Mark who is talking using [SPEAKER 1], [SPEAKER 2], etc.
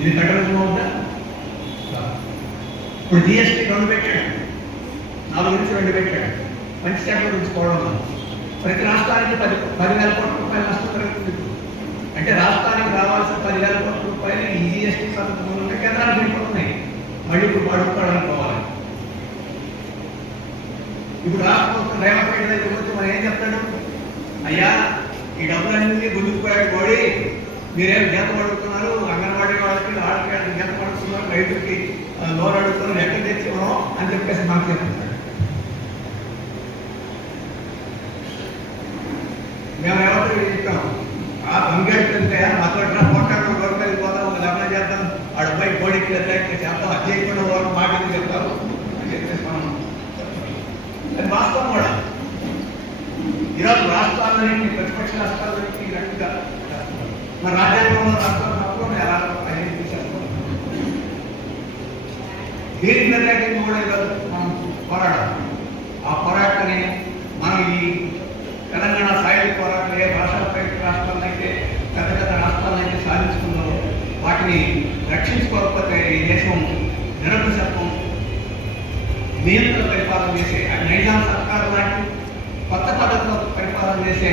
[SPEAKER 1] ఇది ఫెడరలిజం ఉందా? ఇప్పుడు జిఎస్టీ రెండు పెట్టాడు. నాలుగు నుంచి రెండు పెట్టాడు. మంచి చెట్ల గురించి పోవడం ప్రతి రాష్ట్రానికి పది పదివేల కోట్ల రూపాయలు నష్టం జరుగుతుంది. అంటే రాష్ట్రానికి రావాల్సిన పదివేల కోట్ల రూపాయలు ఈ జిఎస్టీ పథకం మూలంగా కేంద్రాలు వెళ్ళిపోతున్నాయి. మళ్ళీ ఇప్పుడు అడుగుతాడని పోవాలి ఇప్పుడు రాష్ట్ర ప్రభుత్వం రేవంత్ రెడ్డి దగ్గరికి వచ్చి మనం ఏం చెప్తాడు? అయ్యా ఈ డబ్బులన్నీ గుంజుకుపోయాడు కోడి. మీరేం గీత పడుతున్నారు రైతుకి లోన్ అడుగుతున్నాం ఎక్కడ తెచ్చి ఇవ్వడం అని చెప్పేసి మాకు చెప్తున్నారు మేము ఎవరు చెప్తాం ఆ బంగారు మాతో పోటాడు వరకు వెళ్ళిపోతాం ఒక లగ్నం చేద్దాం వాడు పై కోడికి వ్యతిరేకంగా చేద్దాం అది చేయకుండా వాళ్ళు మాట ఎందుకు చెప్తారు? అని చెప్పేసి మనం వాస్తవం కూడా. ఈరోజు రాష్ట్రాలన్నింటినీ ప్రతిపక్ష రాష్ట్రాలన్నింటినీ మరి రాజ్యాంగంలో రాష్ట్రాలు దీనికి వ్యతిరేకంగా కూడా ఈరోజు మనం పోరాడాలి. ఆ పోరాటాన్ని మనం ఈ తెలంగాణ సాయుధ పోరాటం ఏ భాషాపై రాష్ట్రాలను అయితే పెద్ద పెద్ద రాష్ట్రాలను అయితే సాధించుకుందో వాటిని రక్షించుకోకపోతే ఈ దేశం నిరంకుశత్వం నియంత్రణ పరిపాలన చేసే ఆ నైజాం సర్కారు లాంటి కొత్త పద్ధతిలో పరిపాలన చేసే